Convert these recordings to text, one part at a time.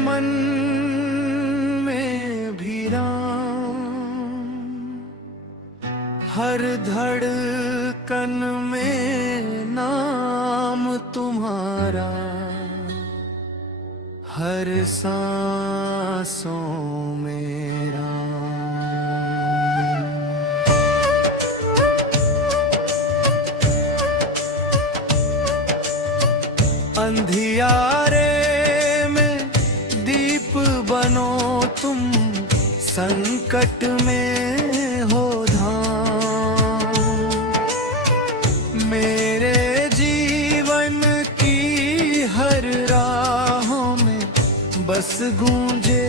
मन में भी राम, हर धड़कन में नाम तुम्हारा, हर सांसों में राम। अंधियारे में दीप बनो तुम, संकट में हो धाम। मेरे जीवन की हर राहों में बस गूंजे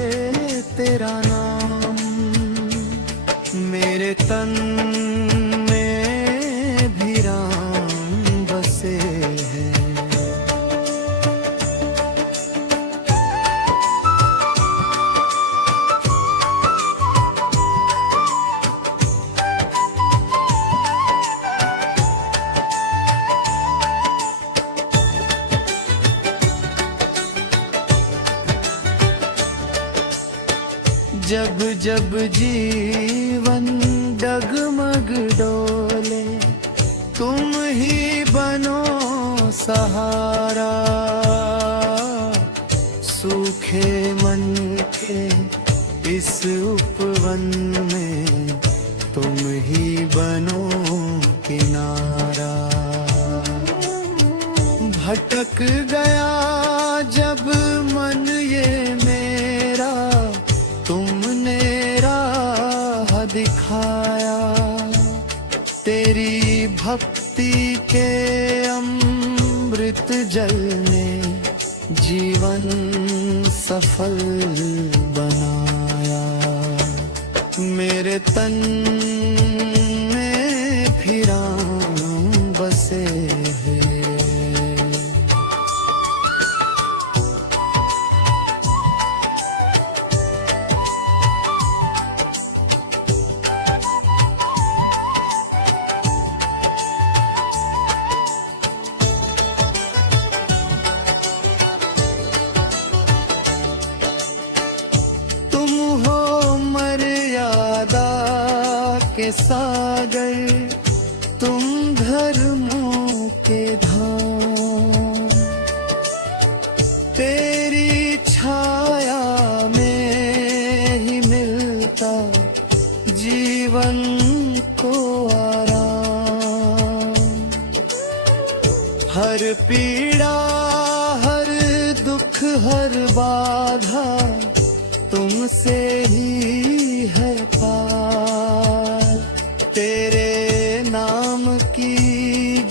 तेरा नाम। मेरे तन में भी राम बसे हैं। जब जब जीवन डगमग डोले, तुम ही बनो सहारा। सूखे मन के इस उपवन में तुम ही बनो किनारा। भटक गया जब मन ये मेरा, तुमने राह दिखाया। तेरी भक्ति के अमृत जल ने जीवन सफल बनाया। मेरे तन में भी राम बसे हैं। के सागर, तुम धर्मों के धाम। तेरी छाया में ही मिलता जीवन को आराम। हर पीड़ा, हर दुख, हर बाधा तुमसे ही है पार। तेरे नाम की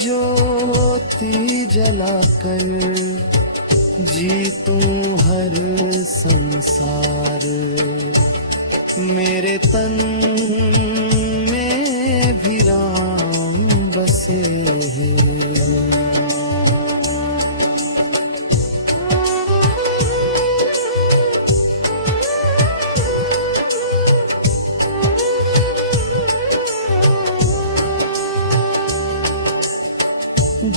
ज्योति जलाकर जीतूं हर संसार। मेरे तन में भी राम बसे हैं।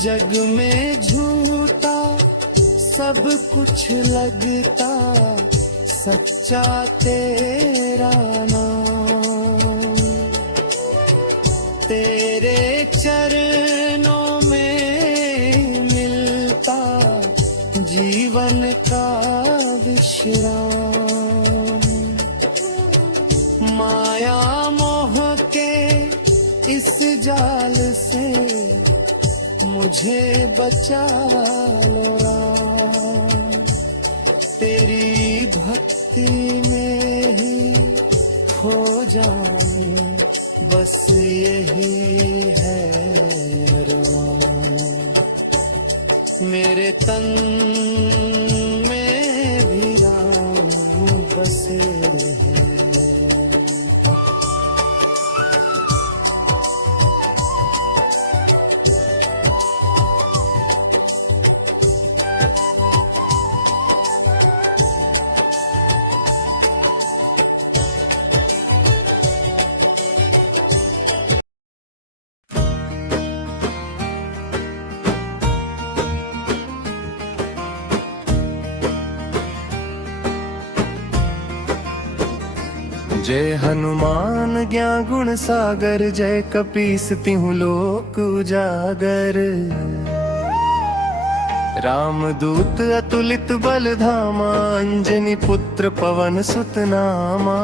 जग में झूठा सब कुछ लगता, सच्चा तेरा नाम। तेरे चरणों में मिलता जीवन का विश्राम। माया मोह के इस जाल से मुझे बचा लो राम। तेरी भक्ति में ही खो जाऊं, बस यही है राम। मेरे तन में भी राम बसे हैं। जय हनुमान ज्ञान गुण सागर, जय कपीस तिहु लोक उजागर। रामदूत अतुलित बल धामा, अंजनी पुत्र पवन सुत नामा।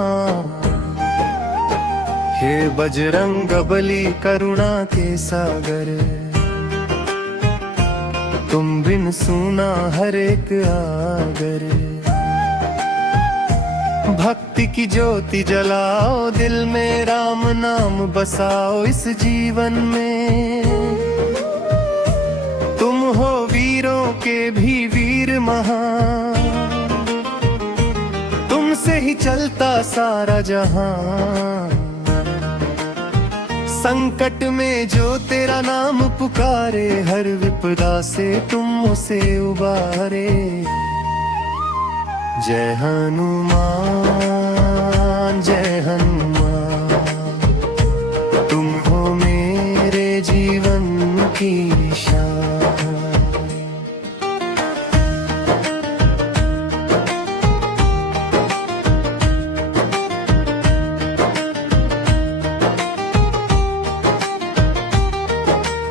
हे बजरंग बली करुणा के सागर, तुम बिन सूना हर एक आगर। भक्ति की ज्योति जलाओ दिल में, राम नाम बसाओ इस जीवन में। तुम हो वीरों के भी वीर महान, तुमसे ही चलता सारा जहां। संकट में जो तेरा नाम पुकारे, हर विपदा से तुम उसे उबारे। जय हनुमान जय हनुमान, तुम हो मेरे जीवन की शान।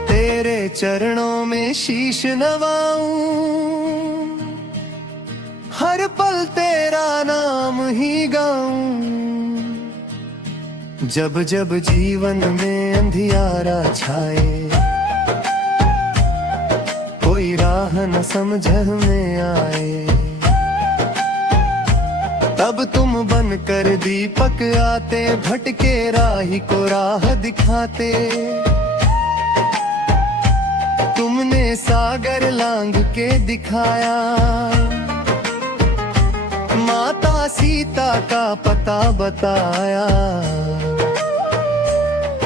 तेरे चरणों में शीश नवाऊं, हर पल तेरा नाम ही गाऊं। जब जब जीवन में अंधियारा छाए, कोई राह न समझ में आए, तब तुम बनकर दीपक आते, भटके राही को राह दिखाते। तुमने सागर लांग के दिखाया, माता सीता का पता बताया।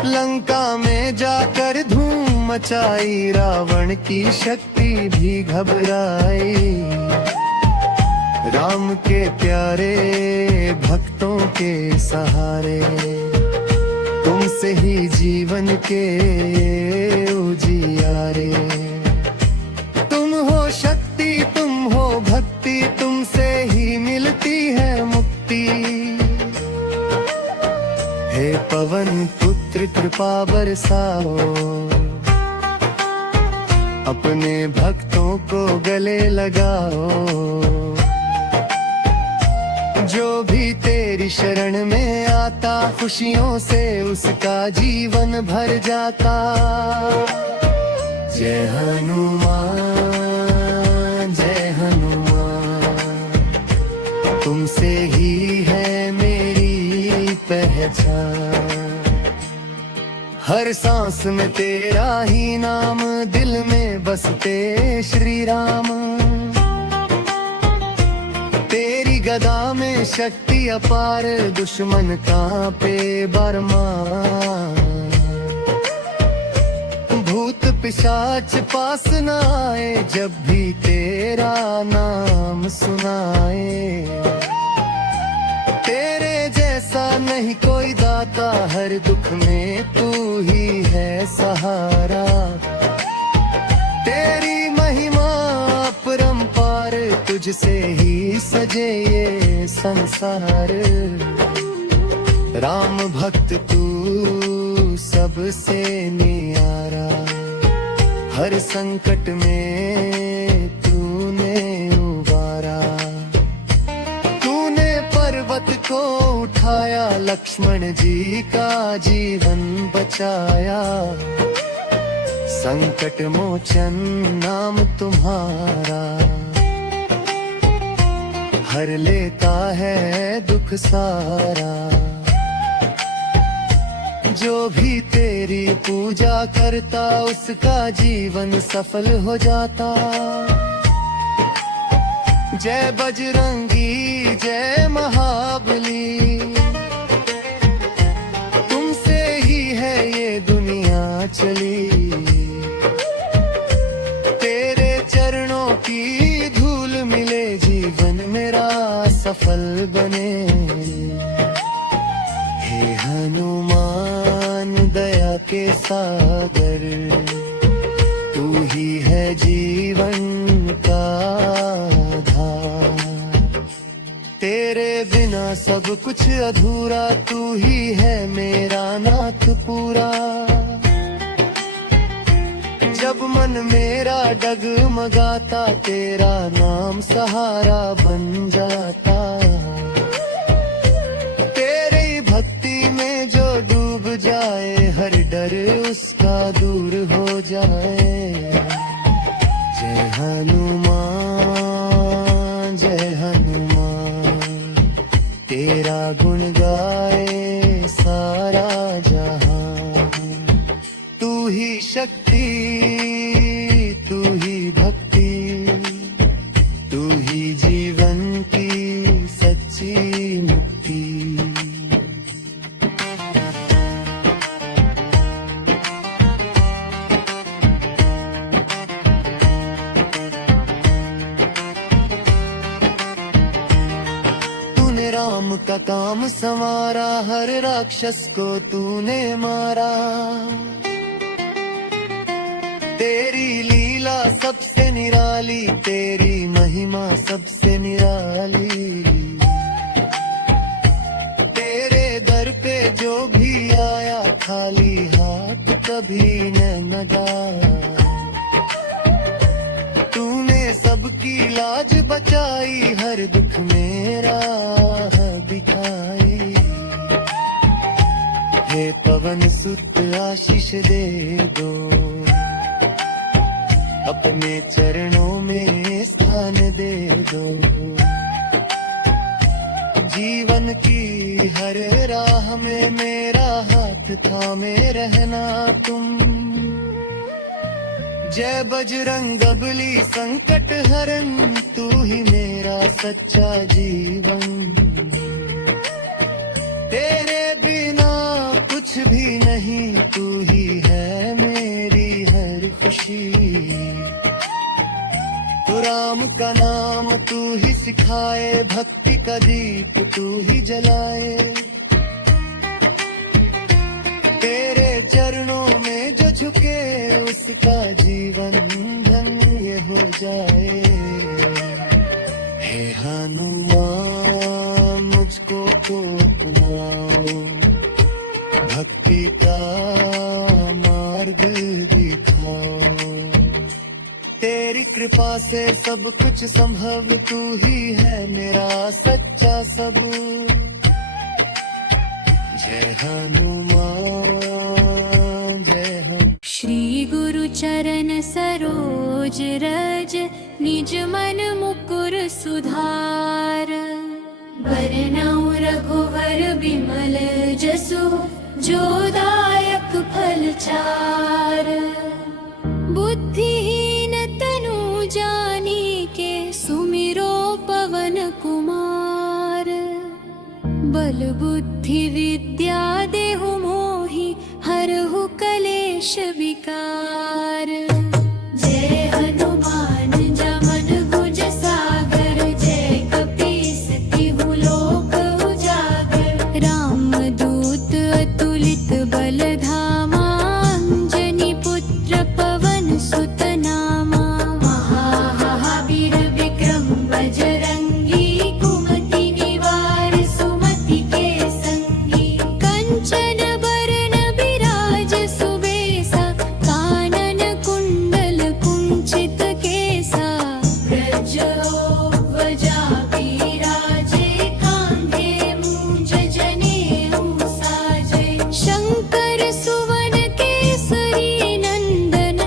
लंका में जाकर धूम मचाई, रावण की शक्ति भी घबराई। राम के प्यारे भक्तों के सहारे, तुमसे ही जीवन के उजियारे। तुम हो शक्ति तुम हो भक्ति, तुमसे ही मिलती है मुक्ति। हे पवन पुत्र कृपा बरसाओ, अपने भक्तों को गले लगाओ। जो भी तेरी शरण में आता, खुशियों से उसका जीवन भर जाता। जय हनुमान जय हनुमान, तुमसे ही है मेरी पहचान। हर सांस में तेरा ही नाम, दिल में बसते श्री राम। तेरी गदा में शक्ति अपार, दुश्मन कांपे बरमान। भूत पिशाच पास न आए, जब भी तेरा नाम सुनाए। तेरे जैसा नहीं कोई दाता, हर दुख में तू ही है सहारा। तेरी महिमा अपरंपार, तुझसे ही सजे ये संसार। राम भक्त तू सबसे नियारा, हर संकट में तूने उबारा। तूने पर्वत को उठाया, लक्ष्मण जी का जीवन बचाया। संकट मोचन नाम तुम्हारा, हर लेता है दुख सारा। जो भी तेरी पूजा करता, उसका जीवन सफल हो जाता। जय बजरंगी जय महाबली, तुमसे ही है ये दुनिया चली। तेरे चरणों की धूल मिले, जीवन मेरा सफल बने। हे हनुमान दया के सागर, तू ही है जीवन का आधार। तेरे बिना बिना सब कुछ अधूरा, तू ही है मेरा नाथ पूरा। जब मन मेरा डगमगाता, तेरा नाम सहारा बन जाता। तेरी भक्ति में जो डूब जाए, हर डर उसका दूर हो जाए। जय हनुमान जय हनुमान, तेरा गुण गाए सारा जहां। तू ही शक्ति, तू ही भक्ति, तू ही जीवन की सच्ची मुक्ति। तूने राम का काम संवारा, हर राक्षस को तूने मारा। तेरी लीला सबसे निराली, तेरी महिमा सबसे निराली। तेरे दर पे जो भी आया, खाली हाथ कभी न गया। तूने सबकी लाज बचाई, हर दुख मेरा दिखाई। हे पवन सुत आशीष दे दो, अपने चरणों में स्थान दे दो। जीवन की हर राह में मेरा हाथ थामे रहना तुम। जय बजरंगबली संकट हरण, तू ही मेरा सच्चा जीवन। तेरे बिना कुछ भी नहीं, तू ही है मेरी हर खुशी। तो राम का नाम तू ही सिखाए, भक्ति का दीप तू ही जलाए। तेरे चरणों में जो झुके, उसका जीवन धन्य हो जाए। हे हनुमान मुझको तो अपनाओ, भक्ति का मार्ग दिखाओ। तेरी कृपा से सब कुछ संभव, तू ही है मेरा सच्चा सबूत। जय हनुमान जय हनुमान। श्री गुरु चरण सरोज रज, निज मन मुकुर सुधार। बरनउँ रघुवर बिमल जसु, जो दायक फल चार। बुद्धिहीन तनु जानिके, सुमिरो पवन कुमार। बल बुद्धि विद्या देहु मोहि, हरहु कलेश विकार। जय हनुमान ज्ञान गुण सागर, जय कपीस तिहु लोक उजागर। रामदूत अतुलित बल धामा, अंजनी पुत्र पवन सुत नामा। महावीर विक्रम बजरंगी, कुमति निवार सुमति के संगी। कंचन बरन बिराज सुबेसा, कानन कुंडल कुंचित केसा। ब्रजोपजा बिराजे, कांधे मूंज जनेऊ साजे। शंकर सुवन केसरी नंदन,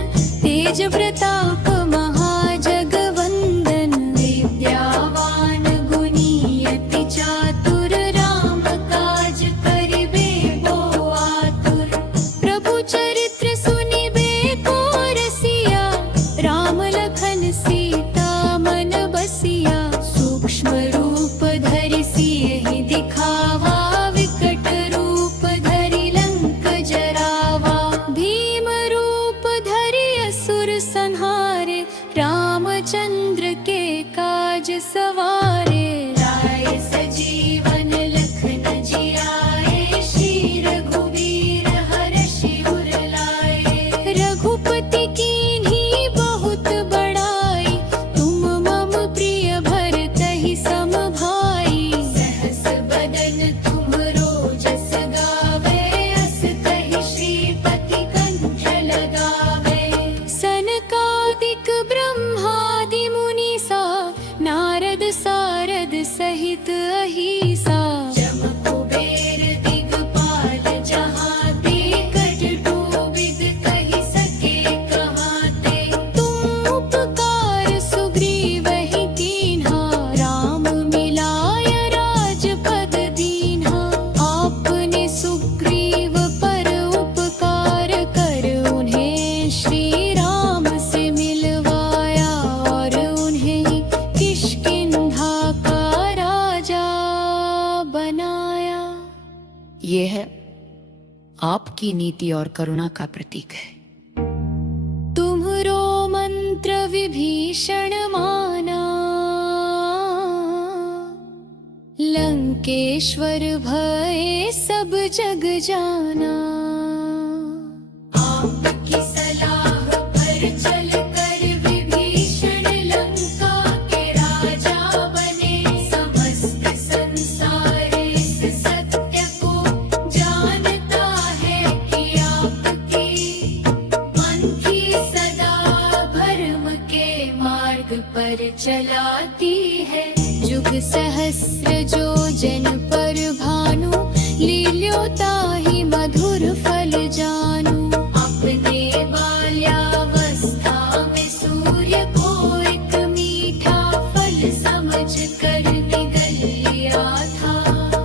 तेज प्रताप महाजगवंदन। विद्यावान गुणी अति चातुर, राम काज करिबे को आतुर। प्रभु चरित्र सुनिबे को रसिया, राम लखन सीता मन बसिया। सूक्ष्म रूप धरि सियहि दिखावा, विकट रूप धरि लंक जरावा। भीम रूप धरि असुर संहारे, रामचंद्र के काज सवारे। लाए सजीवन लखन जियाए, श्री रघुवीर हर्षि उर लाए। रघुपति कीन्ही बहुत बड़ाई, तुम मम प्रिय भरतहि सम भाई। सहस आपकी नीति और करुणा का प्रतीक है। तुम्हरो मंत्र विभीषण माना, लंकेश्वर भय सब जग जाना। आपकी सलाह पर चल कर विभीषण लंका के राजा बने। समस्त संसार इस सत्य को जानता है कि आपकी मंथी सदा भरम के मार्ग पर चलाती है। जुग सहस्र जो जन पर भानु, लील्योता ही मधुर फल जानू। अपने बाल्यावस्था में सूर्य को एक मीठा फल समझ कर निगल लिया था।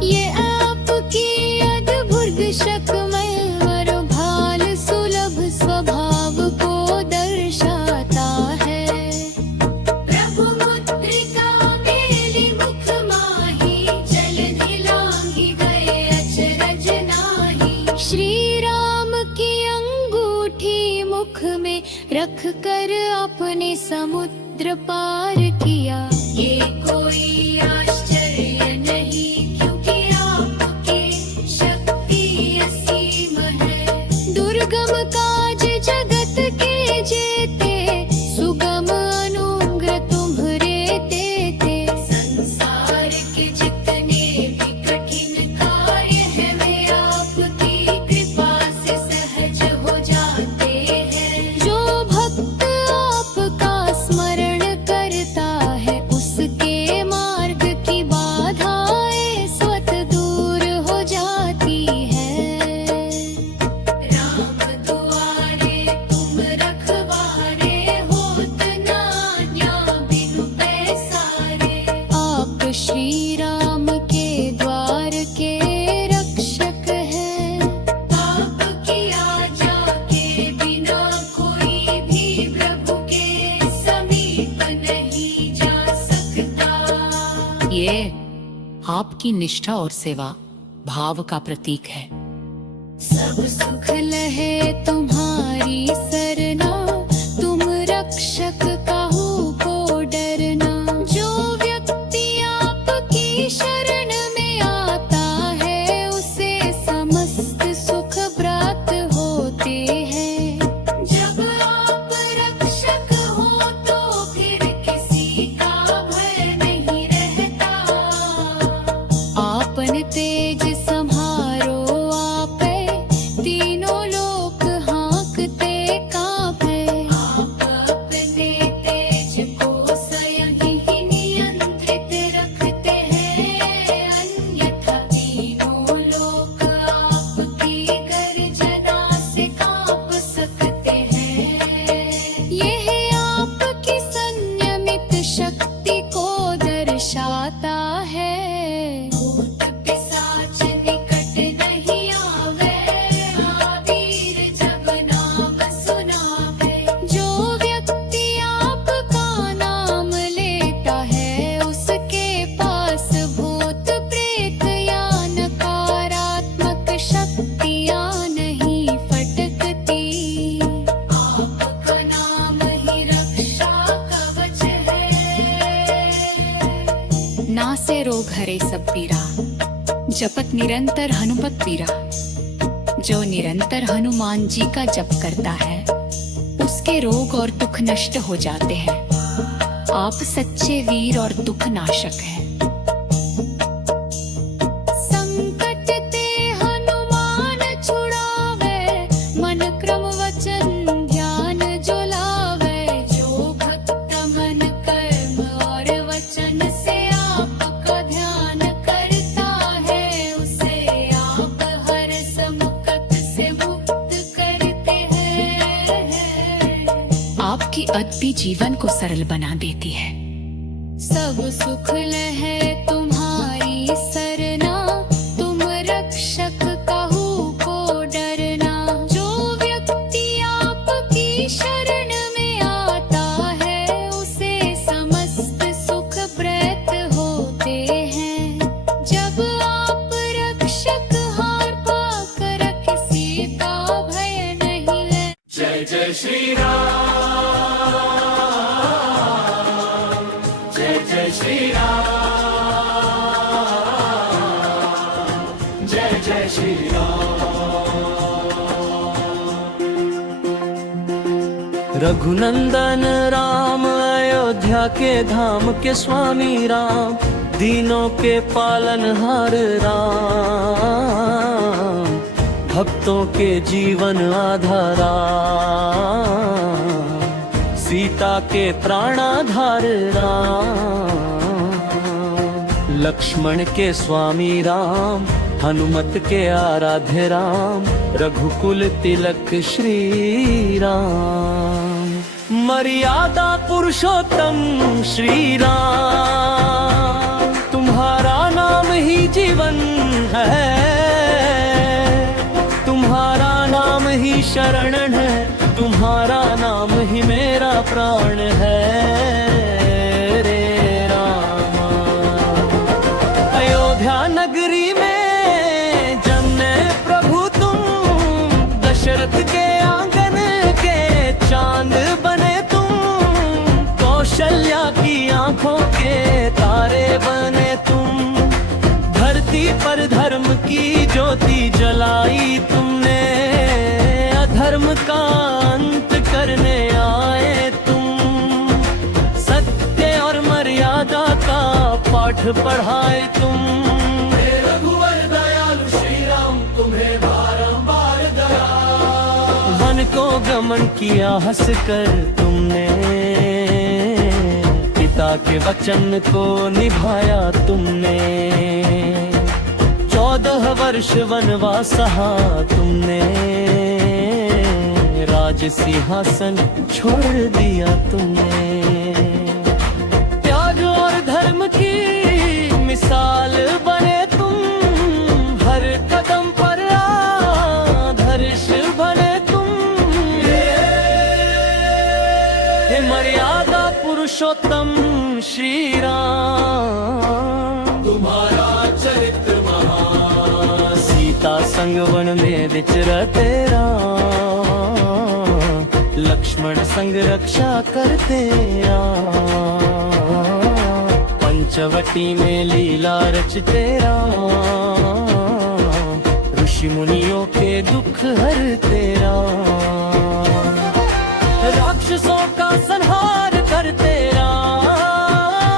ये आपकी अद्भुत शकमय वर भाल सुलभ स्वभाव को दर्शाता है। प्रभु मुद्रिका मेली मुख माही, जलधि लांघि गए अचरज नाही। श्री राम की अंगूठी मुख में रख कर आपने समुद्र पार किया। ये कोई आश्चर्य नहीं, क्योंकि आपकी शक्ति असीम है। दुर्गम काज जगत के जेते, सुगम अनुग्रह तुम्हरे देते। संसार के जितने भी कठिन कार्य हैं, वे आपकी कृपा से सहज हो जाते हैं। जो भक्त आपका स्मरण करता है, उसके मार्ग की बाधाएं स्वतः दूर हो जाती है। राम दुआरे तुम रखवारे, होत न अन्या बिनु पैसारे। आप श्री राम के द्वार के रक्षक हैं। पाप की आज्ञा के बिना कोई भी प्रभु के समीप नहीं जा सकता। ये आपकी निष्ठा और सेवा भाव का प्रतीक है। सब सुख लहे तुम्हारी सरना, तुम रक्षक काहू को डरना। जो व्यक्ति आपकी शरण में आता है, उसे समस्त सुख प्राप्त होते हैं। जब आप रक्षक हो तो फिर किसी का भय नहीं रहता। आपन तेज सम्हारो आपे, तीनों लोक हाँकते कांपे। आप अपने तेज को स्वयं ही नियंत्रित रखते हैं, अन्यथा तीनों लोक आपकी गर्जना से कांप सकते हैं। यह आपकी संयमित शक्ति को दर्शाता है। भूत पिशाच निकट नहीं आवे, महावीर जब नाम सुनावे। जो व्यक्ति आपका नाम लेता है, उसके पास भूत प्रेत या नकारात्मक शक्तियाँ नहीं फटकती। आपका नाम ही रक्षा कवच है। नासे रोग हरे सब पीरा, जपत निरंतर हनुमत पीरा। जो निरंतर हनुमान जी का जप करता है, उसके रोग और दुख नष्ट हो जाते हैं। आप सच्चे वीर और दुख नाशक हैं। संकट ते हनुमान छुड़ावे, मन क्रम वचन ध्यान जो लावे। जो भक्त मन कर्म और वचन से आपका ध्यान करता है, उसे आप हर संकट से मुक्त करते हैं। आपकी अद्भुत जीवन को सरल बना देती है। सब सुख लहे तुम्हारी सरना, तुम रक्षक काहू को डरना। जो व्यक्ति आपकी शरण में आता है, उसे समस्त सुख प्राप्त होते हैं। जब आप रक्षक हार पाकर किसी जय श्री राम, जय जय श्री राम। रघुनंदन राम, अयोध्या के धाम के स्वामी राम, दीनों के पालनहार राम, भक्तों के जीवन आधारा, सीता के प्राणाधार राम, लक्ष्मण के स्वामी राम, हनुमत के आराध्य राम, रघुकुल तिलक श्री राम, मर्यादा पुरुषोत्तम श्री राम, तुम्हारा नाम ही जीवन है, तुम्हारा नाम ही शरण है, तुम्हारा नाम ही मेरा प्राण है रे रामा। अयोध्या नगरी में जन्मे प्रभु तुम, दशरथ के आंगन के चांद बने तुम, कौशल्या की आंखों के तारे बने तुम, धरती पर धर्म की ज्योति जलाई तुमने, अधर्म का अंत करने आए तुम, सत्य और मर्यादा का पाठ पढ़ाए तुम, रघुवर दयालु श्री राम, तुम्हें बारंबार दया। वन को गमन किया हंस कर तुमने, पिता के वचन को निभाया तुमने, 14 वर्ष वनवास सहा तुमने, राज सिंहासन छोड़ दिया तुमने, त्याग और धर्म की मिसाल बने तुम, हर कदम पर आदर्श बने तुम, हे मर्यादा पुरुषोत्तम श्री राम, तुम्हारा चरित्र महान, सीता संग वन में विचरते राम, लक्ष्मण संग रक्षा करते राम, पंचवटी में लीला रचते राम, ऋषि मुनियों के दुख हरते राम, राक्षसों का संहार करते राम,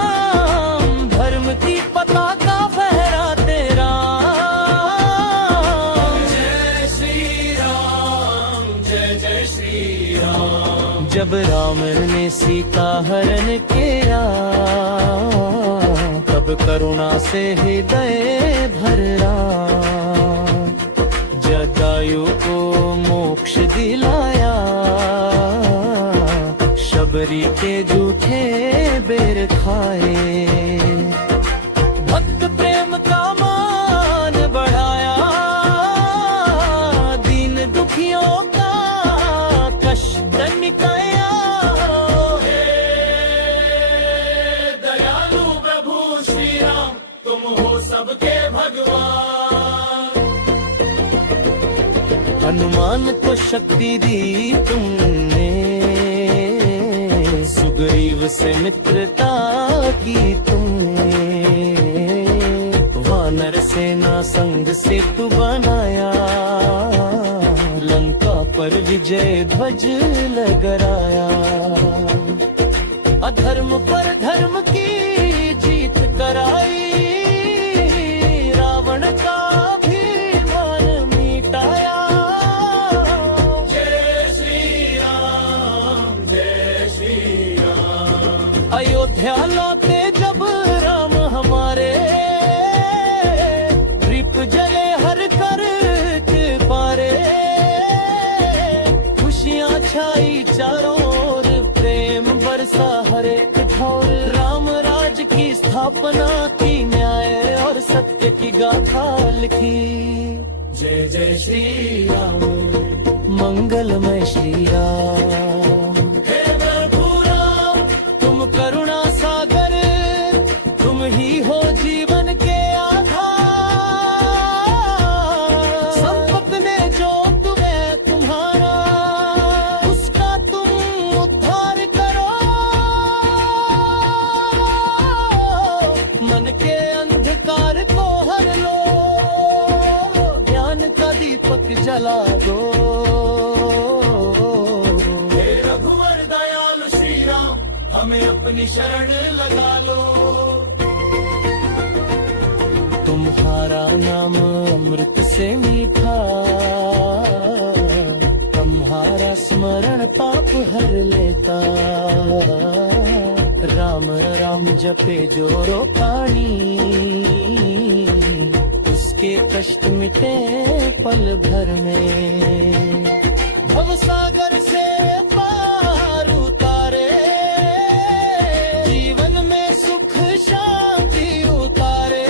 धर्म की पताका फहराते राम, जय श्री राम, जय जय श्री राम। जब रावण ने सीता हरण किया, तब करुणा से हृदय भरा, जटायु को मोक्ष दिलाया, शबरी के झूठे बेर खाए, भक्त प्रेम का मान बढ़ाया, दीन दुखियों का कष्ट मिटाया, दयालु प्रभु श्री राम, तुम हो सबके भगवान। हनुमान को शक्ति दी तुमने, सुग्रीव से मित्रता की तुमने, वानर सेना संग सेतु बनाया, लंका पर विजय ध्वज लहराया, अधर्म पर धर्म की जीत कराई, रावण का अभिमान मिटाया, जय श्री राम, जय श्री राम। अयोध्या लौटे जब राम हमारे, दीप जले हर कर के पारे, खुशियाँ छाई चारों ओर, प्रेम बरसा हर एक ठौर, राम राज की स्थापना की, न्याय और सत्य की गाथा लिखी, जय जय श्री राम, मंगलमय श्री राम। हे प्रभु राम, तुम करुणा सागर, तुम ही हो जीवन के आधार, संपत में जो तुम्हें तुम्हारा, उसका तुम उद्धार करो, जला दो। हे रघुवर दयालु श्री राम, हमें अपनी शरण लगा लो। तुम्हारा नाम अमृत से मीठा, तुम्हारा स्मरण पाप हर लेता। राम राम जपे जो रो पानी, उसके कष्ट मिटे पल भर में। भव सागर से पार उतारे, जीवन में सुख शांति उतारे।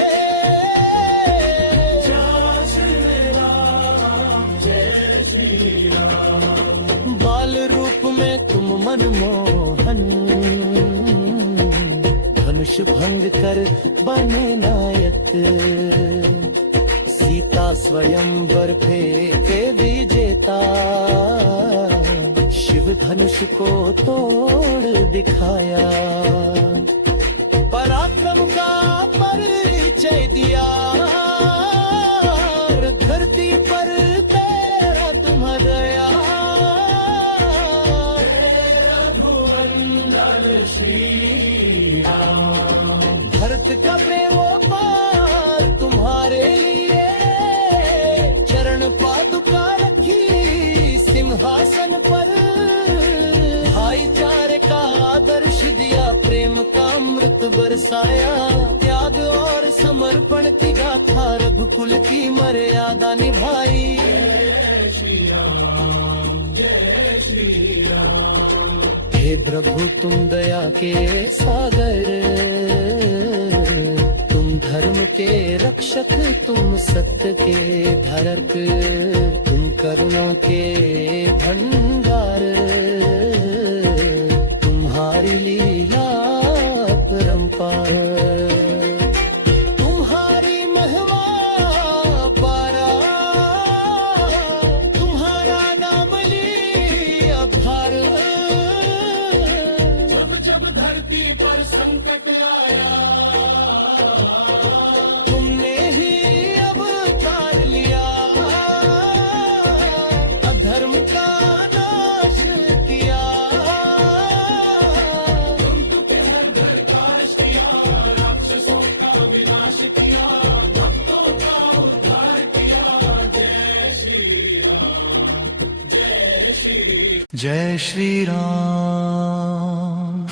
जय श्री राम, जय श्री राम। बाल रूप में तुम मनमोहन, धनुष भंग कर बने नायक। सीता स्वयंवर फेंके विजेता, शिव धनुष को तोड़ दिखाया। पराक्रम का परिचय दिया, धरती पर तेरा तुम दया। रघुवंदन श्री राम, भरत का प्रेमोपार तुम्हारे लिए, चरण पादुका रखी सिंहासन पर। भाईचारे का आदर्श दिया, प्रेम का अमृत बरसाया। त्याग और समर्पण की गाथा, रघुकुल की मर्यादा निभाई। जय श्री राम, जय श्री राम। हे प्रभु तुम दया के सागर, तुम धर्म के रक्षक, तुम सत्य के धारक, तुम करुणा के भंडार। तुम्हारी लीला परंपार, तुम्हारी महिमा पारा। तुम्हारा नाम लिया भार, जब जब धरती पर संकट आया, तुमने ही अवतार लिया। अधर्म का नाश किया, तुम के हर घर काश किया, राक्षसों का विनाश किया, भक्तों का उद्धार किया। जय श्री राम, जय श्री जय श्री राम,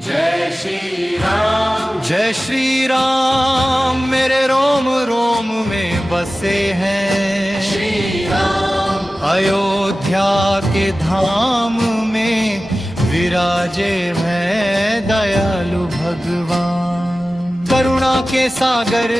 जय श्री राम, जय श्री राम। मेरे रोम रोम में बसे हैं श्री राम। अयोध्या के धाम में विराजे हैं दयालु भगवान। करुणा के सागर,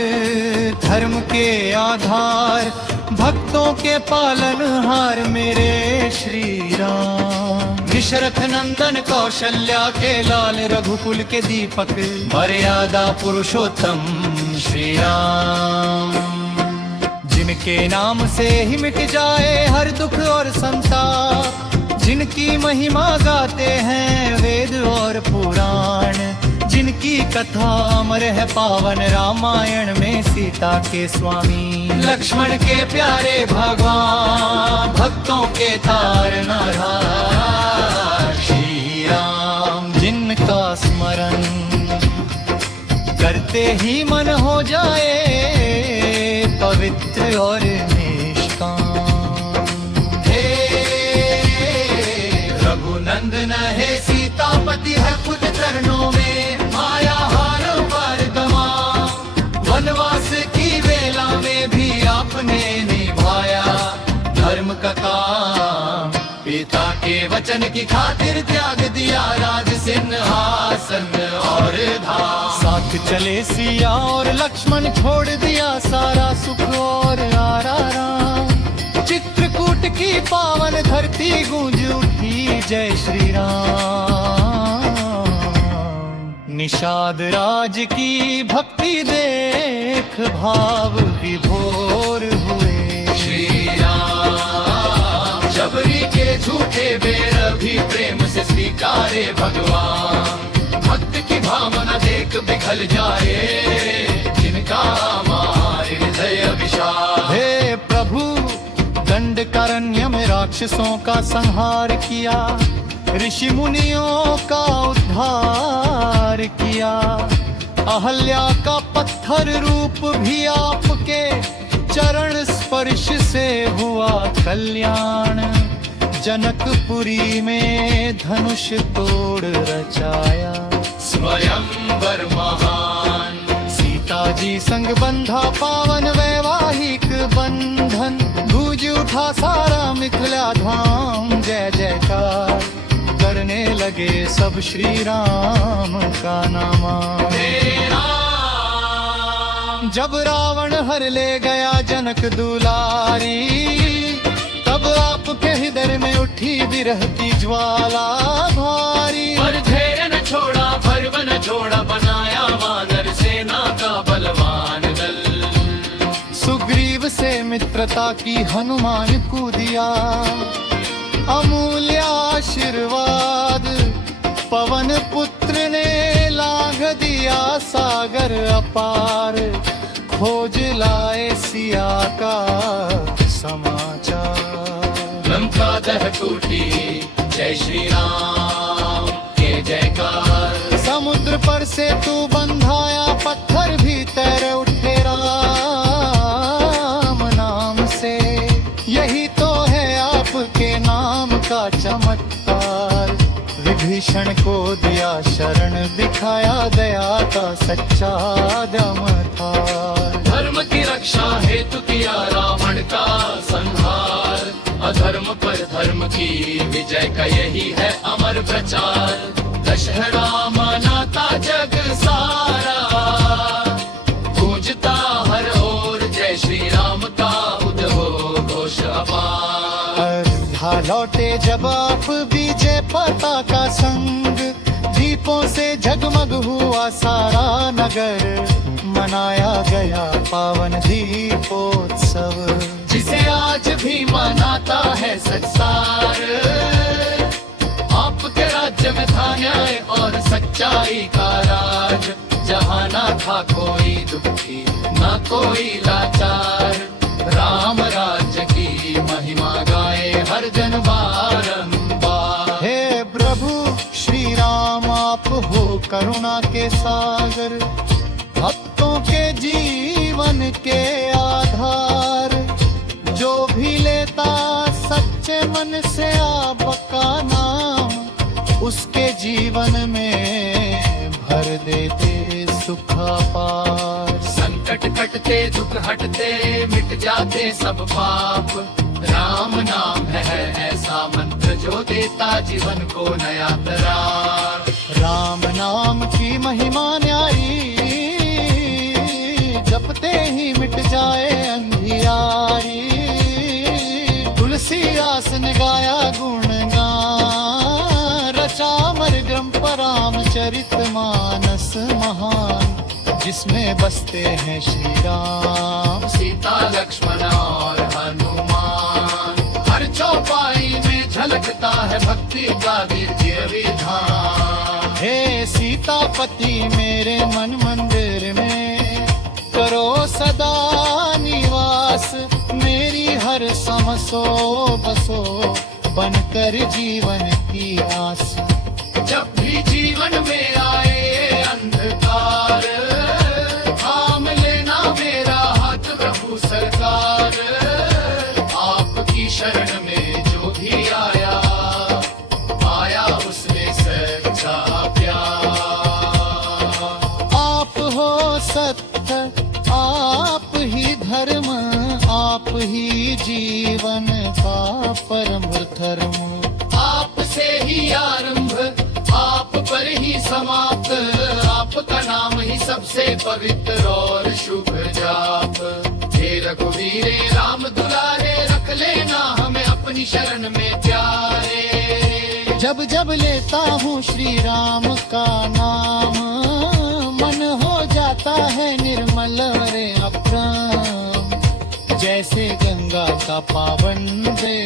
धर्म के आधार, भक्तों के पालनहार मेरे श्री राम। दशरथ नंदन कौशल्या के लाल, रघुकुल के दीपक, मर्यादा पुरुषोत्तम श्री राम। जिनके नाम से ही मिट जाए हर दुख और संताप, जिनकी महिमा गाते हैं वेद और पुराण, जिनकी कथा अमर है पावन रामायण में सीता के स्वामी, लक्ष्मण के प्यारे भगवान, भक्तों के तारनहार श्री राम। जिनका स्मरण करते ही मन हो जाए पवित्र और निष्काम। हे रघुनंदन है सीतापति है खुद चरणों में, माया हार पर गमा, वनवास की वेला में भी आपने निभाया धर्म का काम। पिता के वचन की खातिर त्याग दिया राज सिंहासन और धाम। साथ चले सिया और लक्ष्मण, छोड़ दिया सारा सुख और आराम। चित्रकूट की पावन धरती गूंज उठी जय श्री राम। निषाद राज की भक्ति देख भाव विभोर हुए श्री राम। शबरी के झूठे बेर भी प्रेम से स्वीकारे भगवान, भक्त की भावना देख पिघल जाए जिनका हमारे हृदय विशाल। हे प्रभु दंड दंडकारण्य में राक्षसों का संहार किया, ऋषि मुनियों का उद्धार किया। अहल्या का पत्थर रूप भी आपके चरण स्पर्श से हुआ कल्याण। जनकपुरी में धनुष तोड़ रचाया, स्वयंवर महान। सीता जी संग बंधा पावन वैवाहिक बंधन। गूंज उठा सारा मिथिला धाम, जय जयकार करने लगे सब श्री राम का नामा। जब रावण हर ले गया जनक दुलारी, तब आपके हृदय में उठी विरह की ज्वाला भारी। पर धैर्य न छोड़ा, पर्व न छोड़ा, बनाया वानर सेना का बलवान दल। सुग्रीव से मित्रता की हनुमान को दिया, अमूल्य आशीर्वाद। पवन पुत्र ने लांघ दिया सागर अपार, खोज लाए सिया का समाचार। लंका दह टूटी, जय श्री राम के जयकार। समुद्र पर से तू बंधाया, पत्थर भी तैर उठे राम नाम से। यही तो है आपके नाम का चमत्कार। विभीषण को दिया शरण, दिखाया दया का सच्चा दमथार। धर्म की रक्षा हेतु किया रावण का संहार। अधर्म पर धर्म की विजय का यही है अमर प्रचार। दशहरा मनाता जग सारा, गूंजता हर ओर जय श्री राम का उद्घोष घोष अपार। अर्धा लौटे जब आप विजय पताका संग, दीपों से जगमग हुआ सारा नगर। मनाया गया पावन दीपोत्सव, जिसे आज भी मनाता है संसार। आपके राज्य में था न्याय और सच्चाई का राज। जहाँ ना था कोई दुखी, ना कोई लाचार। राम राज्य की महिमा गाए हर जन बारंबार। हे प्रभु श्री राम आप हो करुणा के सागर, भक्तों के जीवन के आधार। जो भी लेता सच्चे मन से आपका नाम, उसके जीवन में भर देते सुख अपार। संकट कटते दुख हटते मिट जाते सब पाप। राम नाम है ऐसा मंत्र जो देता जीवन को नया तरार। राम नाम की महिमा न्यारी, जपते ही मिट जाए अंधियारी। तुलसीदास ने गाया गुणगान, रचा अमर ग्रंथ रामचरित मानस महान। जिसमें बसते हैं श्री राम, सीता लक्ष्मण और हनुमान। हर चौपाई में झलकता है भक्ति का दिव्य विधान। हे सीतापति मेरे मन मंदिर में, करो सदा निवास। मेरी हर समसो बसो, बनकर जीवन की आस। जब भी जीवन में आए अंधकार, थाम लेना मेरा हाथ प्रभु सरकार। आपकी शरण में जो भी आया, पाया उसमें सच्चा प्यार। आप हो सत्य, आप ही धर्म, आप ही जीवन का परम धर्म। आपसे ही आरंभ, आप पर ही समाप्त। आपका नाम ही सबसे पवित्र और शुभ जाप। हे रघुवीरे राम दुलारे, रख लेना हमें अपनी शरण में प्यारे। जब जब लेता हूँ श्री राम का नाम, मन हो जाता है निर्मल रे अप्रम। जैसे गंगा का पावन दे,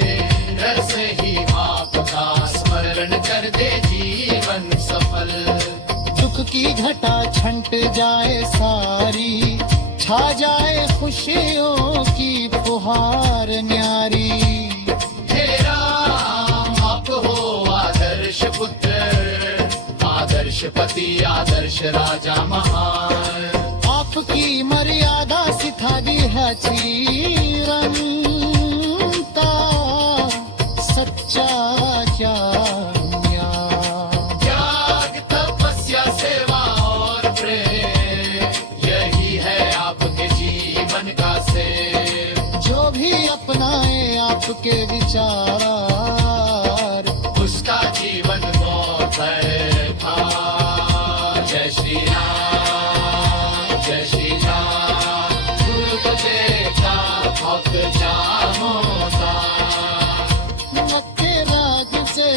डर से ही आपका स्मरण कर दे जीवन सफल। दुख की घटा छंट जाए सारी, छा जाए खुशियों की फुहार न्यारी। पुत्र, आदर्श पति आदर्श राजा महान. आपकी मर्यादा सिखाली ह्याची रंता, सच्चा ज्ञान. त्याग तपस्या सेवा और प्रेम, यही है आपके जीवन का सेव. जो भी अपनाए आपके विचार, उसका जीवन बहुत था. जय श्री राम, जय श्री राम. गुरु को देखा भक्त जामोता. नक्के राज से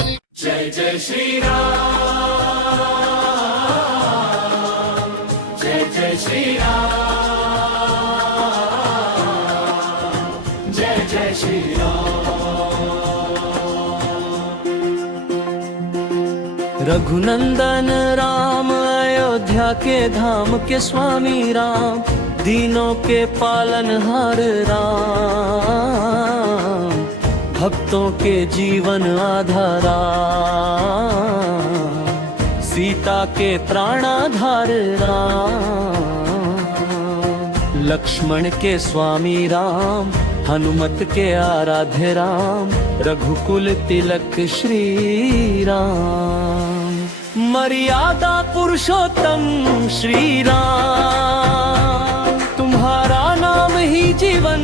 जय जय श्री राम, जय जय श्री राम, जय जय श्री राम. रघुनंदन राम, अयोध्या के धाम के स्वामी राम, दीनों के पालनहार राम, भक्तों के जीवन आधारा, सीता के त्राणाधार राम, लक्ष्मण के स्वामी राम, हनुमत के आराध्य राम, रघुकुल तिलक श्री राम. मर्यादा पुरुषोत्तम श्री राम, तुम्हारा नाम ही जीवन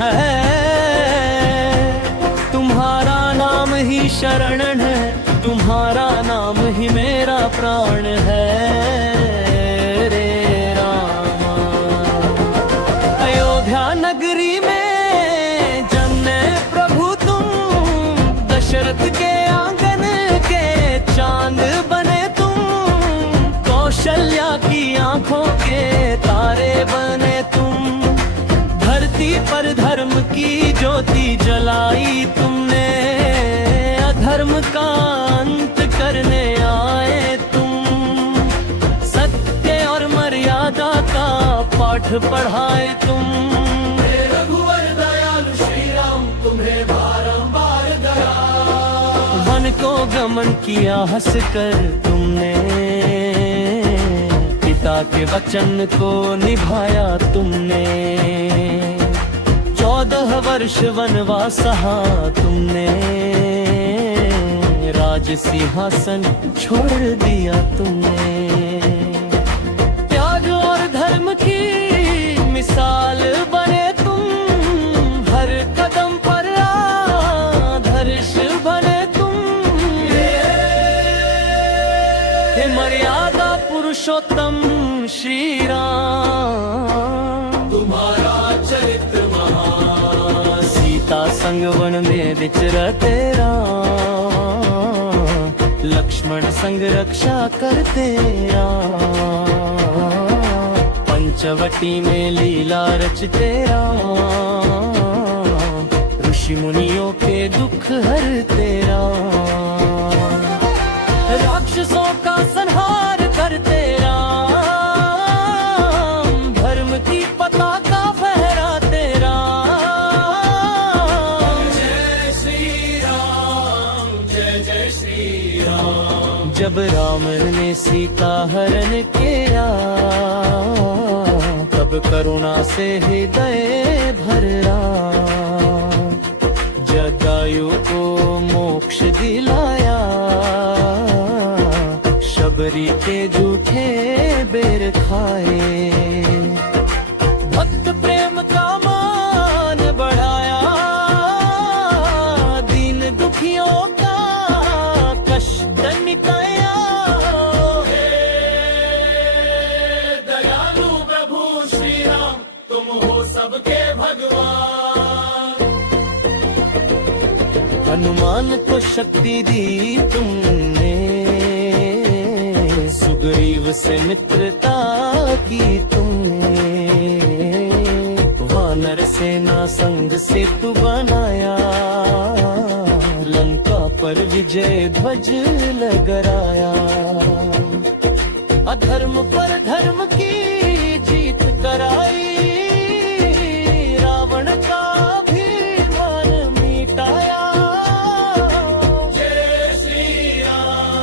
है, तुम्हारा नाम ही शरण है, तुम्हारा नाम ही मेरा प्राण है रे रामा. अयोध्या नगरी में जन्मे प्रभु तुम, दशरथ के आंगन के चांद बने तुम, कौशल्या की आंखों के तारे बने तुम, धरती पर धर्म की ज्योति जलाई तुमने, अधर्म का अंत करने आए तुम, सत्य और मर्यादा का पाठ पढ़ाए तुम. हे रघुवर दयालु श्री राम, तुम्हें बारंबार दया. वन को गमन किया हंस कर तुमने, पिता के वचन को निभाया तुमने, 14 वर्ष वनवास सहा तुमने, राज सिंहासन छोड़ दिया तुमने. त्याग और धर्म की मिसाल बने तुम, हर कदम पर आदर्श बने तुम. हे मर्यादा पुरुषोत्तम श्री राम, तुम्हारा चरित्र महान, सीता संग वन में विचरते राम, लक्ष्मण संग रक्षा करते राम, पंचवटी में लीला रचते राम, ऋषि मुनियों के दुख हरते राम, राक्षसों का संहार करते राम, धर्म की पताका फहराते राम. जय श्री राम, जय जय श्री राम. जब रावण ने सीता हरण किया, तब करुणा से हृदय भरा, जटायु को मोक्ष दिलाया, शबरी के झूठे बेर खाए, भक्त प्रेम का मान बढ़ाया, दीन दुखियों का कष्ट मिटाया. दयालु प्रभु श्री राम, तुम हो सबके भगवान. हनुमान को शक्ति दी तुमने, सुग्रीव से मित्रता की तुमने, वानर सेना संग सेतु बनाया, लंका पर विजय ध्वज लहराया, अधर्म पर धर्म की जीत कराई, रावण का अभिमान मिटाया. जय श्री राम,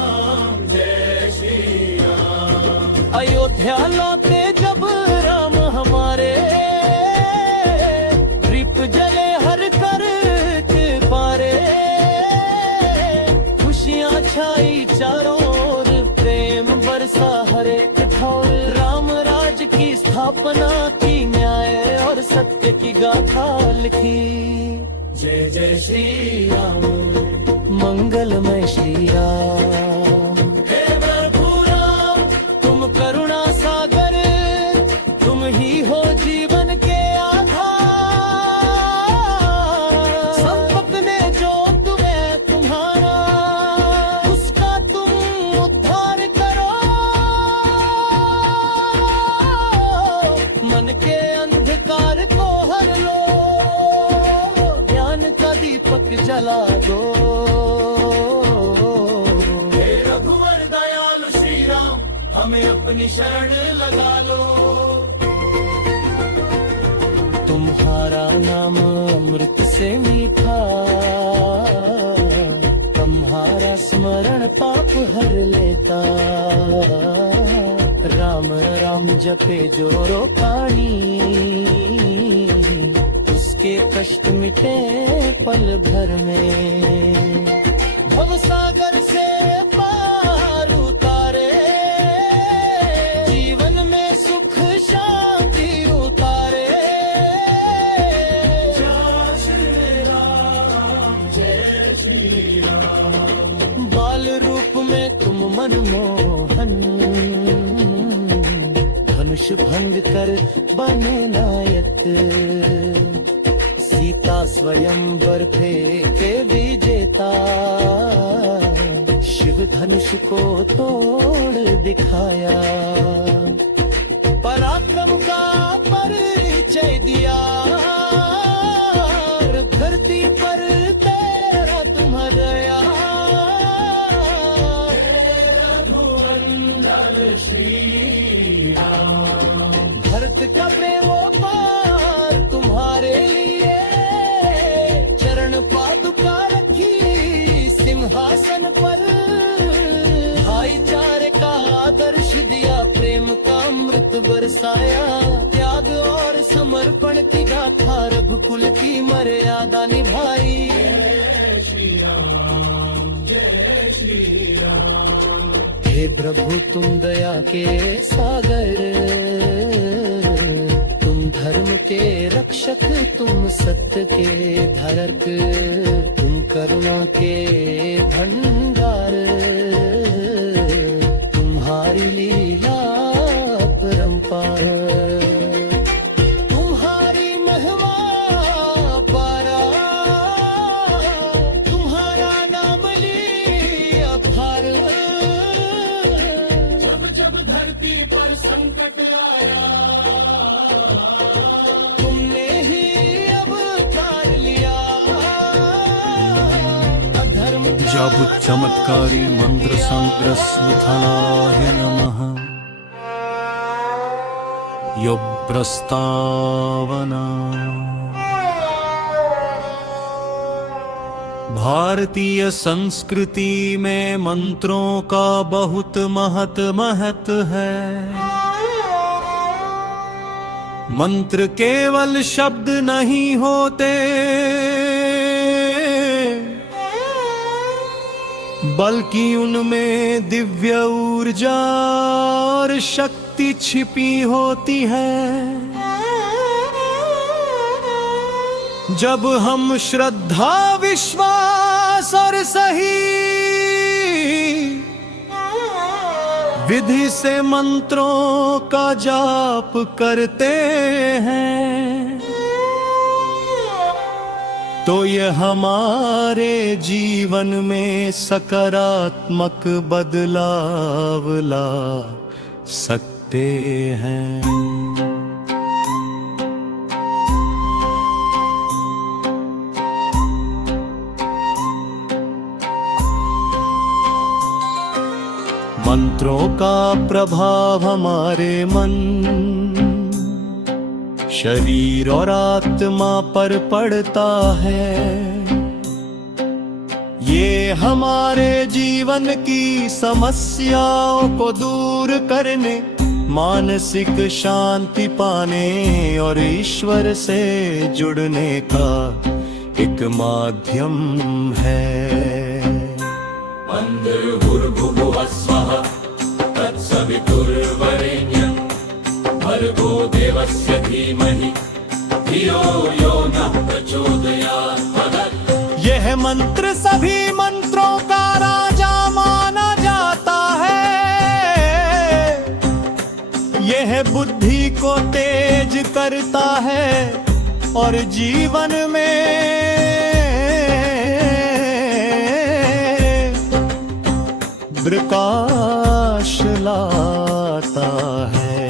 अयोध्या लौटे जब राम हमारे, दीप जले हर कर के पारे, खुशियाँ छाई चारों ओर, प्रेम बरसा हर एक ठौर, राम राज की स्थापना की, न्याय और सत्य की गाथा लिखी। जय जय श्री राम, मंगलमय श्री राम। हे प्रभु राम, तुम करुणा सागर, तुम ही हो जीवन के आधार, संपत ने जो तुम्हें तुम्हारा, उसका तुम उद्धार करो। मन के अंधकार को हर लो, ज्ञान का दीपक जला दो। हे रघुवर दयालु श्री राम, हमें अपनी शरण लगा लो। तुम्हारा नाम अमृत से मीठा, तुम्हारा स्मरण पाप हर लेता, राम राम जपे जो रोकाणी, उसके कष्ट मिटे पल भर में। भव सागर से पार उतारे, जीवन में सुख शांति उतारे। जय श्री राम, जय श्री राम। बाल रूप में तुम मनमोहन, धनुष भंग कर बने नायक, सीता स्वयंवर फेंके विजेता, शिव धनुष को तोड़ दिखाया, पराक्रम का परिचय दिया, धरती पर तेरा तुम्हारा रघुवंदन श्री राम। भरत का प्रेमो पार तुम्हारे लिए, चरण पादुका रखी सिंहासन पर, भाईचारे का आदर्श दिया, प्रेम का अमृत बरसाया, त्याग और समर्पण की गाथा, रघुकुल की मर्यादा निभाई। जय श्री राम, जय श्री राम। हे प्रभु तुम दया के सागर, तुम धर्म के रक्षक, तुम सत्य के धारक, तुम करुणा के भंडार, तुम्हारी लीला परंपार, तुम्हारी महिमा पारा, तुम्हारा नाम लिया भार। जब जब धरती पर संकट आया, तुमने ही अवतार लिया, अधर्म जब चमत्कारी मंत्र संग्रस्वथनाय नमः, यो प्रस्तावना। भारतीय संस्कृति में मंत्रों का बहुत महत्व है। मंत्र केवल शब्द नहीं होते, बल्कि उनमें दिव्य ऊर्जा और शक्ति छिपी होती है। जब हम श्रद्धा, विश्वास और सही विधि से मंत्रों का जाप करते हैं, तो ये हमारे जीवन में सकारात्मक बदलाव ला सकते हैं। मंत्रों का प्रभाव हमारे मन, शरीर और आत्मा पर पड़ता है। ये हमारे जीवन की समस्याओं को दूर करने, मानसिक शांति पाने और ईश्वर से जुड़ने का एक माध्यम है। भूर्भुवस्वः तत्सवितुर्वरेण्यं भर्गो देवस्य धीमहि धियो यो नः प्रचोदयात्। यह मंत्र सभी मंत्रों का राजा माना जाता है। यह बुद्धि को तेज करता है और जीवन में प्रकाश लाता है।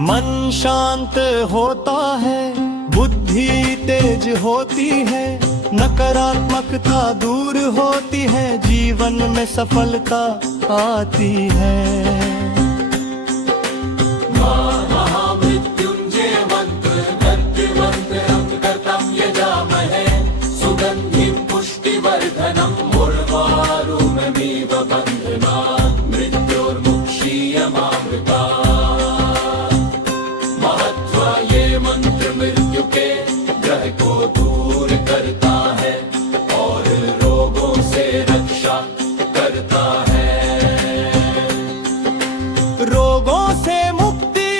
मन शांत होता है, बुद्धि तेज होती है, नकारात्मकता दूर होती है, जीवन में सफलता आती है। महामृत्युंजय मंत्र गन्तिमन्त्रं कर्तं यजामहे सुगन्धिं पुष्टिवर्धनम् उर्वारुकमिव बन्धनात् मृत्योर्मुक्षीयमामृतात्। महत्वा ये मंत्र मृत्यु के ग्रह को दूर करता है और रोगों से रक्षा करता है। रोगों से मुक्ति,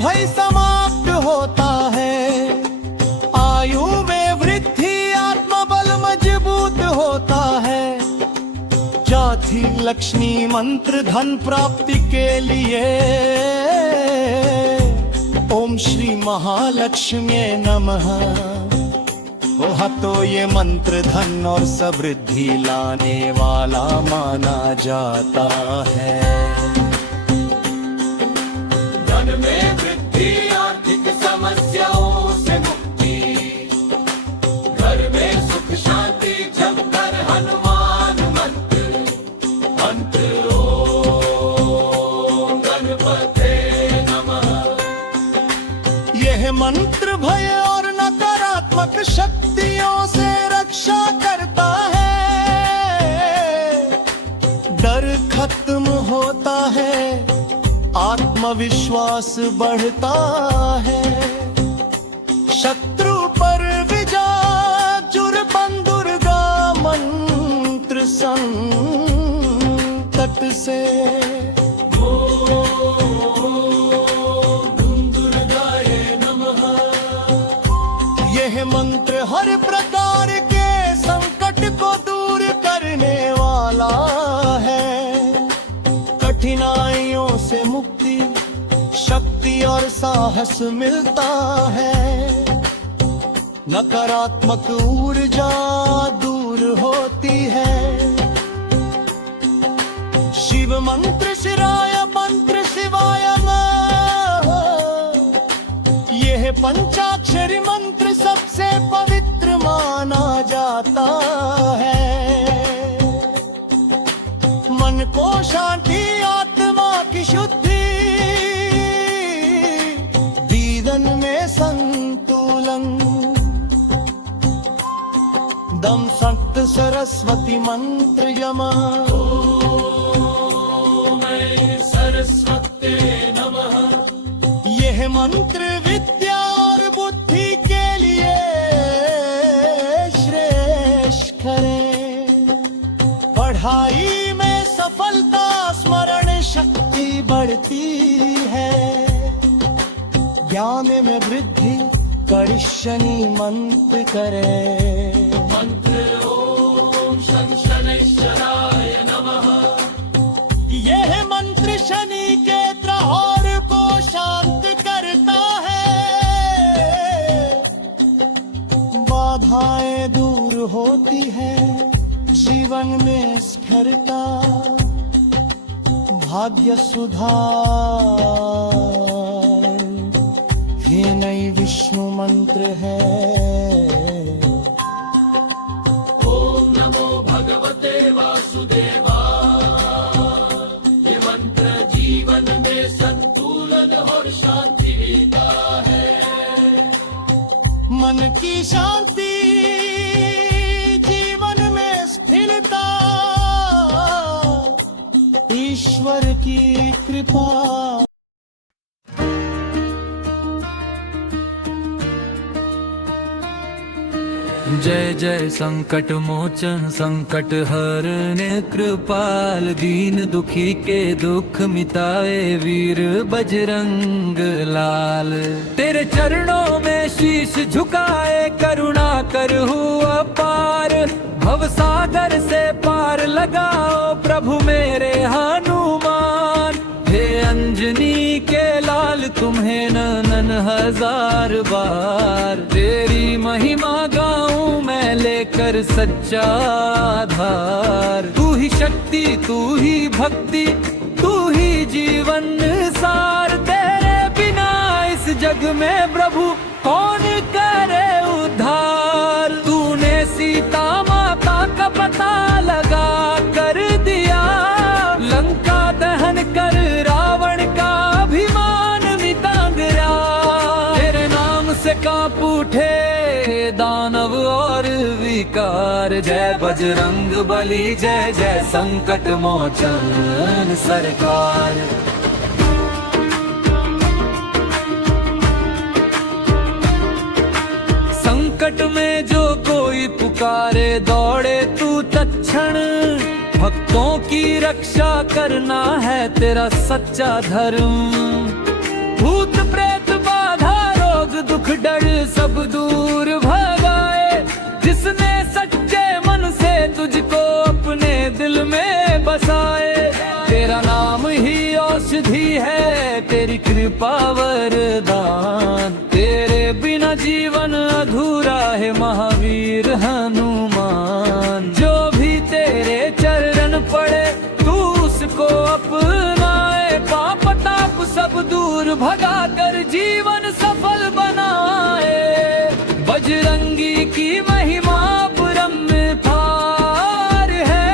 भय समाप्त होता है, आयु में वृद्धि, आत्मबल मजबूत होता है। चौथी लक्ष्मी मंत्र धन प्राप्ति के लिए ओम श्री महालक्ष्मी नमः। वह तो ये मंत्र धन और समृद्धि लाने वाला माना जाता है। धन में वृद्धि, आर्थिक समस्याओं से मुक्ति, घर में सुख शांति जप कर हनुमान मंत्र ओम गणपते नमः। यह मंत्र भय और नकारात्मक शक्तियों से रक्षा करता है। डर खत्म होता है, आत्मविश्वास बढ़ता है, शत्रु पर विजय जुर्बन दुर्गा मंत्र संकट से। यह मंत्र हर प्रकार के संकट को दूर करने वाला है। कठिनाइयों से मुक्ति, शक्ति और साहस मिलता है। नकारात्मक ऊर्जा दूर होती है। शिव मंत्र शिराय मंत्र शिवाय नमः। यह पंचाक्षरी मंत्र सबसे पवित्र माना जाता है। मन को शांति, आत्मा की शुद्धि, जीवन में संतुलन। दम संत सरस्वती मंत्र यमा। सरस्वते नमः। यह मंत्र विद्या और बुद्धि के लिए श्रेष्ठ है। पढ़ाई में सफलता, स्मरण शक्ति बढ़ती है। ज्ञान में वृद्धि करिष्यनि मंत्र करे। मंत्र ओम शनैश्चराय नमः। यह मंत्र शनि के प्रहार को शांत करता है। बाधाएं दूर होती है, जीवन में स्थिरता, भाग्य सुधार। ये नई विष्णु मंत्र है। ओम नमो भगवते वासुदेवाय। ये मंत्र जीवन में संतुलन और शांति देता है। मन की शांति, जीवन में स्थिरता, ईश्वर पार की कृपा। जय जय संकट मोचन संकट हरने कृपाल, दीन दुखी के दुख मिटाए वीर बजरंग लाल। तेरे चरणों में शीश झुकाए करुणा कर हुआ पार, भव सागर से पार लगाओ प्रभु मेरे हनुमान। हे अंजनी के लाल तुम्हें ननन हजार बार, तेरी महिमा गाऊं मैं लेकर सच्चा आधार। तू ही शक्ति तू ही भक्ति तू ही जीवन सार, तेरे बिना इस जग में प्रभु कौन करे उद्धार। तूने सीता माता का पता लगा कर दिया, लंका दहन कर रावण का अभिमान मिटा गया। तेरे नाम से कांप उठे दानव और विकार, जय बजरंग बली जय जय संकट मोचन सरकार। संकट में जो कोई पुकारे दौड़े तू तत्क्षण, भक्तों की रक्षा करना है तेरा सच्चा धर्म। भूत प्रेत बाधा रोग दुख डर सब दूर भगाए, जिसने सच्चे मन से तुझको अपने दिल में बसाए। तेरा नाम ही औषधि है तेरी कृपा वरदान, तेरे बिना जीवन अधूरा है महावीर हनुमान। जो भी तेरे चरण पड़े तू उसको अपनाए, पाप ताप सब दूर भगा कर जीवन सफल बनाए। बजरंगी की महिमा परम्पार है,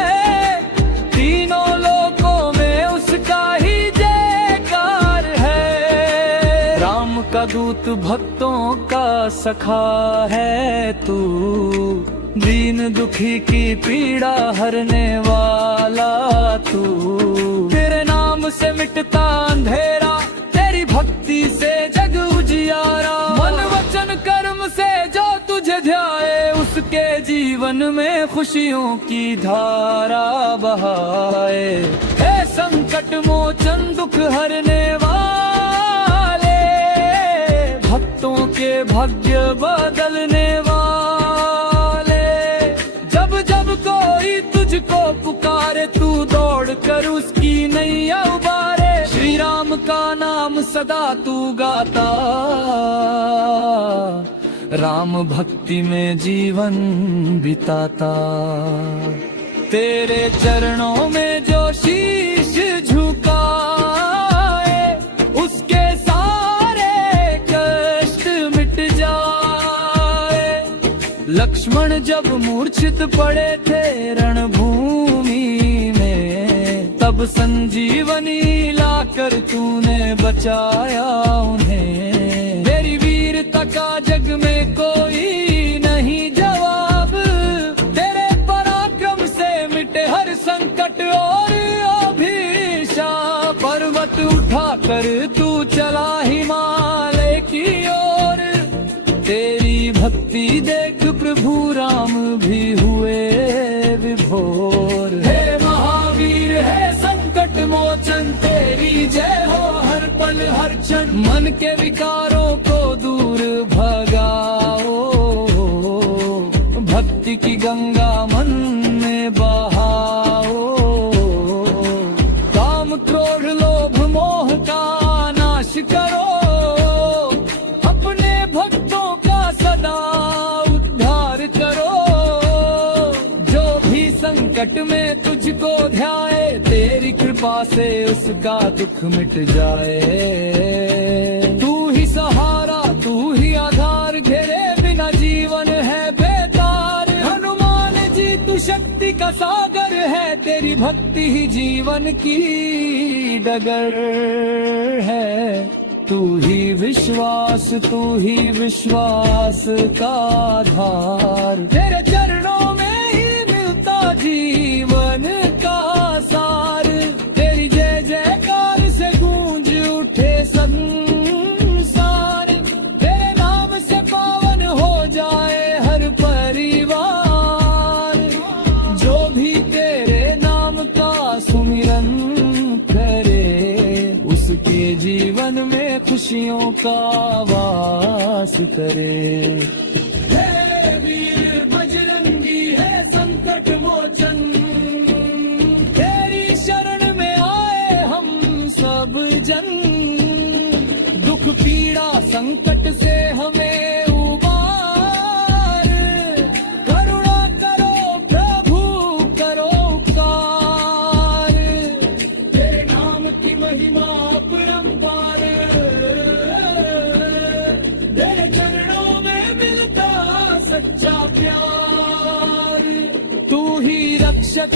तीनों लोकों में उसका ही जयकार है। राम का दूत भक्तों का सखा है तू, दीन दुखी की पीड़ा हरने वाला तू। तेरे नाम से मिटता अंधेरा, तेरी भक्ति से जग उजियारा। मन वचन कर्म से जो तुझे ध्याए, उसके जीवन में खुशियों की धारा बहाए। हे संकट मोचन दुख हरने वाले, भक्तों के भाग्य बदलने वाले। जब जब कोई तुझको पुकारे तू दौड़ कर उसकी नैया उबारे। श्री राम का नाम सदा तू गाता, राम भक्ति में जीवन बिताता। तेरे चरणों में जो शीश झुकाए, उसके सारे कष्ट मिट जाए। लक्ष्मण जब मूर्छित पड़े थे रणभूमि में, तब संजीवनी लाकर तूने बचाया उन्हें। तेरी वीरता का जग में कोई नहीं जवाब, तेरे पराक्रम से मिटे हर संकट और अभिशाप। पर्वत उठाकर तू चला हिमालय की ओर, तेरी भक्ति देख प्रभु राम भी हुए विभोर। हे महावीर है संकट मोचन, तेरी जय हो हर पल हर क्षण। मन के विकारों को दूर भगाओ, भक्ति की गंगा मन में बहाओ। काम क्रोध लोभ मोह का नाश करो, अपने भक्तों का सदा उद्धार करो। जो भी संकट में तुझको ध्याए, तेरी कृपा से उसका दुख मिट जाए। तू ही सहारा तू ही आधार, घेरे बिना जीवन है बेकार। हनुमान जी तू शक्ति का सागर है, तेरी भक्ति ही जीवन की डगर है। तू ही विश्वास का आधार, तेरे चरणों में ही मिलता जीवन का सार। तेरी जय जय उसके जीवन में खुशियों का वास करे। हे वीर बजरंगी है संकट मोचन, तेरी शरण में आए हम सब जन। दुख पीड़ा संकट से हमें उबार, करुणा करो प्रभु करो उपकार। तेरे नाम की महिमा अपरंपार, तेरे चरणों में मिलता सच्चा प्यार। तू ही रक्षक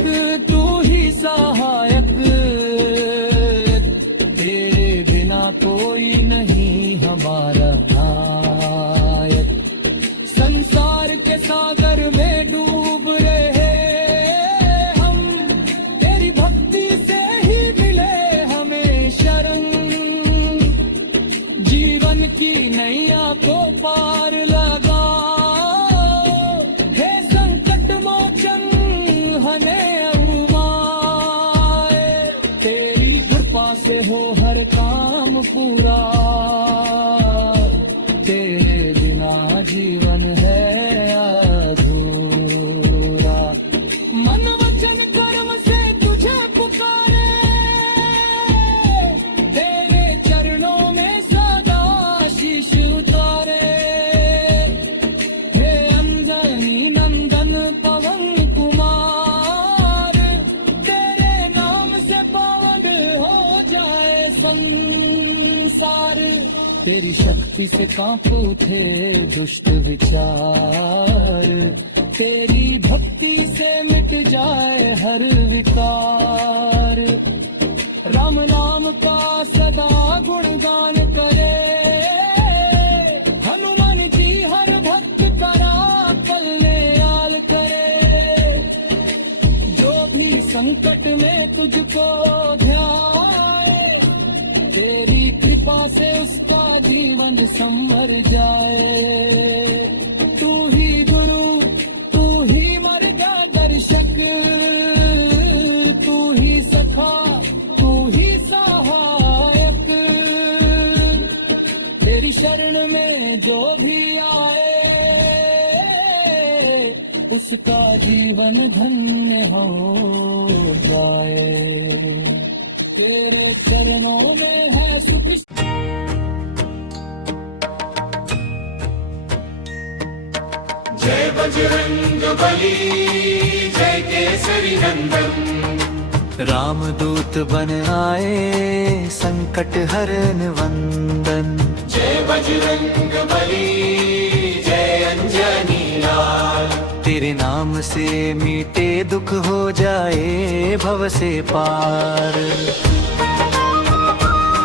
तू ही सहायक, तेरे बिना कोई नहीं हमारा नायक। संसार के सागर में डूब रहे हम, तेरी भक्ति से ही मिले हमें शरण। जीवन की नैया को पार लगा, हे संकट मोचन हमें उबाए। तेरी कृपा से हो हर काम पूरा, तेरे बिना जीवन है अधूरा। मन वचन कर्म से तुझे पुकारे, तेरे चरणों में सदा शीश उतारे। हे अंजनी नंदन पवन कुमार, तेरे नाम से पावन हो जाए संसार। तेरी शक्ति से कांप उठे दुष्ट विचार, तेरी भक्ति से मिट जाए हर विकार। राम नाम का सदा गुणगान करे, हनुमान जी हर भक्त करा पल्ले आल करे। जो भी संकट में तुझको ध्याए, तेरी कृपा से उसका जीवन संवर जाए। तू ही गुरु तू ही मार्गदर्शक, तू ही सखा तू ही सहायक। तेरी शरण में जो भी आए, उसका जीवन धन्य हो जाए। तेरे चरणों में है सुख। जय बजरंग बली जय केसरी नंदन। रामदूत बन आए संकट हरन वंदन। जय बजरंग बली जय अंजनी लाल। तेरे नाम से मीटे दुख हो जाए भव से पार।